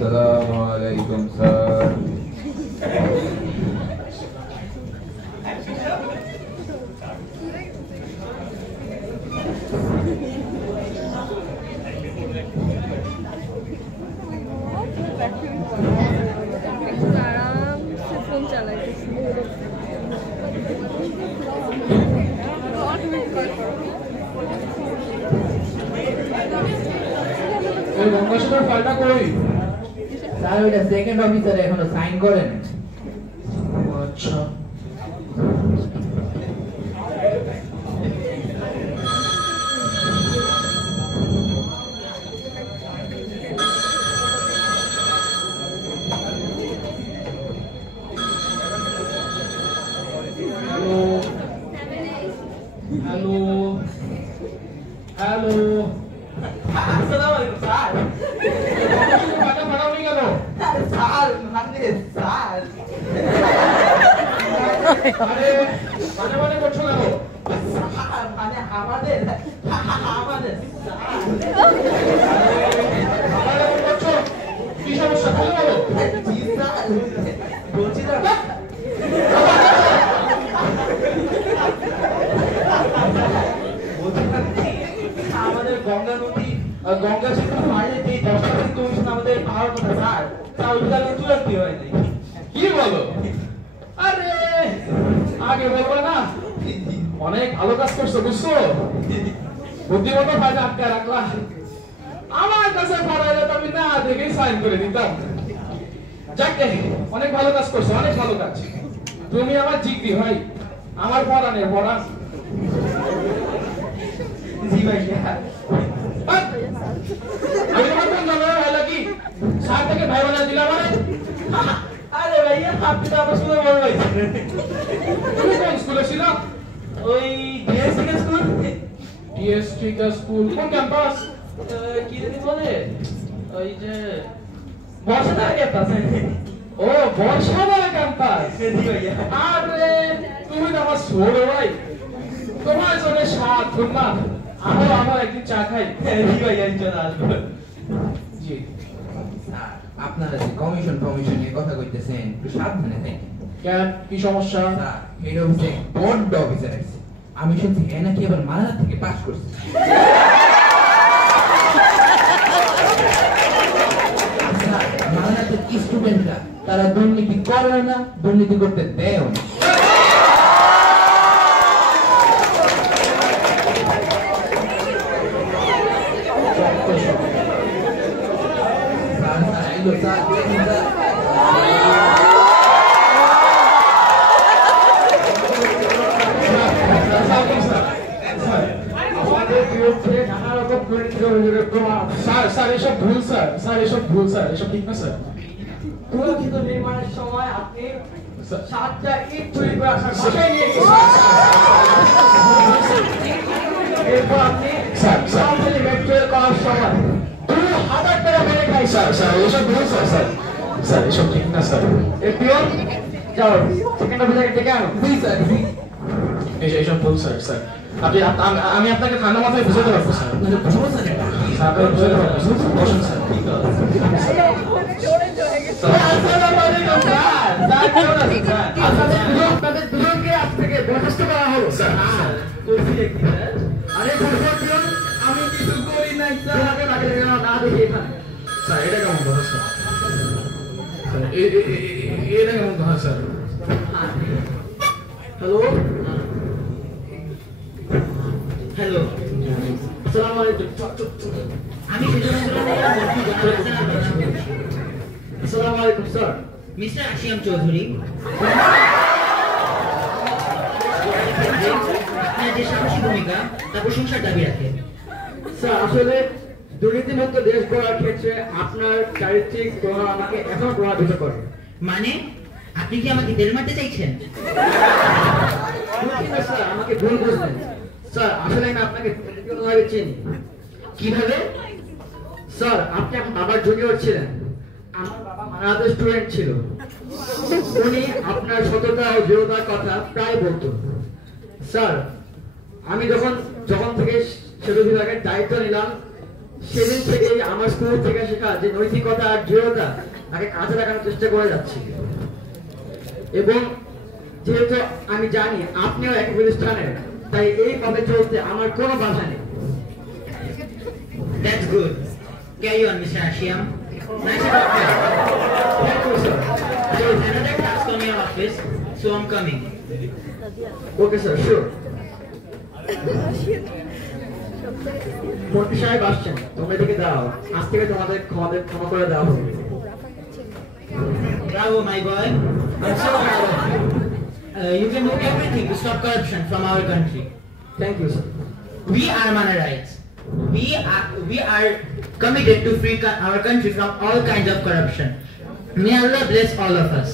Assalamualaikum sir. Gangasagar ফাইলটা কই? Sir ওইটা সেকেন্ড অফিসারে এখনো সাইন করেন। আচ্ছা হ্যালো হ্যালো আসসালামু আলাইকুম স্যার। টাকা পাঠাওনি কেন? স্যার মানে স্যার আরে মানে মানে করছো কেন? স্যার মানে আমাদের আমাদের আরে করছো কি সমস্যা খুলে বলো। জি স্যার বলছি না আমাদের গঙ্গা নদী গঙ্গা সেতু মাঝে যে 10টা কমিশন আমাদের পাওয়ার কথা স্যার তা ওইগুলো তুলে কি হয় নাই। কি বলো? আরে আগে বলবো না, অনেক ভালো কাজ করছো বুঝছো। বুদ্ধিমতো ফায়দা আটকে রাখলা। আমার কাছে পড়াইলে তো আমি না দেখেই সাইন করে দিতাম। যাকে অনেক ভালো কাজ করছো, অনেক ভালো কাজ। তুমি আমার জিগরি ভাই, আমার পড়ানের পড়ান। জি ভাইয়া আমি তোমার কোন জন্মের ভাই লাগি? স্যার থেকে ভাই বানা দিলাম মানে? আরে ভাইয়া আপনি তো আমার স্কুলে বড় ভাই। তুমি কোন স্কুলে ছিল? ওই ডিএসসি স্কুল ডিএসটি স্কুল কোন ক্যাম্পাস? কি জানি বলে ওই যে বর্ষাধারা ক্যাম্পাস। ও বর্ষাধারা ক্যাম্পাস। জি ভাইয়া আরে তুমি তো আমার ছোট ভাই, তোমার জন্য সাত ঘন্টা আমার একদিন চা খাই। জি ভাইয়া ইনশাআল্লাহ আসবো। জি আপনারা যে কমিশন নিয়ে কথা কইতেছেন একটু সাবধানে থাকেন। কেন কি সমস্যা? স্যার হেড অফিসে বড্ড অফিসার আছে, আমি শুনছি হ্যাঁ নাকি এবার মালদা থেকে পাস করছে। মালদাতে স্টুডেন্টরা তারা দুর্নীতি করে না, দুর্নীতি করতে দেয় না। আমাদের বিরুদ্ধে নানা রকম দুর্নীতির অভিযোগের প্রমাণ। স্যার এসব ভুল স্যার এসব ভুল স্যার, এসব ঠিক না স্যার। পুরোহিত নির্মাণের সময় আপনি 7টা ইট চুরি করে আসার স্যার, বাসায় নিয়ে গেছেন। এরপর আপনি কাউন্সিলে মেট্রোল করার সময় 2000 টাকা মেরে খাইছেন। স্যার এসব ভুল স্যার এসব ঠিক না স্যার। এপিওন যাও সেকেন্ড অফিসারকে ডেকে আনো। জি স্যার, জি। এইসব ভুল স্যার। আমি আপনাকে ঠান্ডা মাথায় বুঝাতে পারবো স্যার। আপনাদের সমস্যা নেই। স্যার আপনাকে বুঝাতে পারবো। বসুন স্যার। আসসালামু আলাইকুম স্যার। স্যার কেমন আছেন স্যার? আপনাদের দুজনকে আজ থেকে বরখাস্ত করা হলো স্যার। কইছি কি স্যার? আরে দুজন আমি কিছু করি নাই স্যার। আগে না দেখি এখানে। স্যার এটা কেমন কথা স্যার? স্যার এটা কেমন কথা স্যার? হ্যালো হ্যালো আসসালামু আলাইকুম। আমি আসসালামু আলাইকুম স্যার। মিস্টার আশিয়াম চৌধুরী, আপনার যে সাহসী ভূমিকা তা প্রশংসার দাবি রাখে। স্যার আসলে দুর্নীতিমুক্ত দেশ গড়ার ক্ষেত্রে আপনার চারিত্রিক প্রভাব আমাকে এখনো প্রভাবিত করে। মানে আপনি কি আমাকে তেল মারতে চাইছেন? স্যার আমাকে ভুল বুঝলেন স্যার, আসলে আমি আপনাকে ব্যক্তিগতভাবে চিনি। কিভাবে? স্যার আপনি আমার বাবার জুনিয়র ছিলেন। আমার বাবা মারাতে স্টুডেন্ট ছিল। উনি আপনার সততা ও দৃঢ়তার কথা প্রায় বলতো। স্যার আমি যখন থেকে সেতু বিভাগের দায়িত্ব নিলাম, সেদিন থেকেই আমার স্কুল থেকে শেখা যে নৈতিকতা আর দৃঢ়তা তাকে কাজে লাগানোর চেষ্টা করে যাচ্ছি। এবং যেহেতু আমি জানি আপনিও এক প্রতিষ্ঠানের, তাই এই পথে চলতে আমার কোনো বাধা নেই। That's good. Carry on, Mr. Ashiam. Nice about that. Thank you, sir. There is another task on your office, so I'm coming. Okay, sir, sure. মন্ত্রী সাহেব আসছেন, তোমরা এদিকে দাও। আজ থেকে তোমাদের ক্ষমা করে দেওয়া হবে। Bravo, my boy. I'm so proud of you. You can do everything to stop corruption from our country. Thank you, sir. We are Manarites. We are committed to free our country from all kinds of corruption. May Allah bless all of us.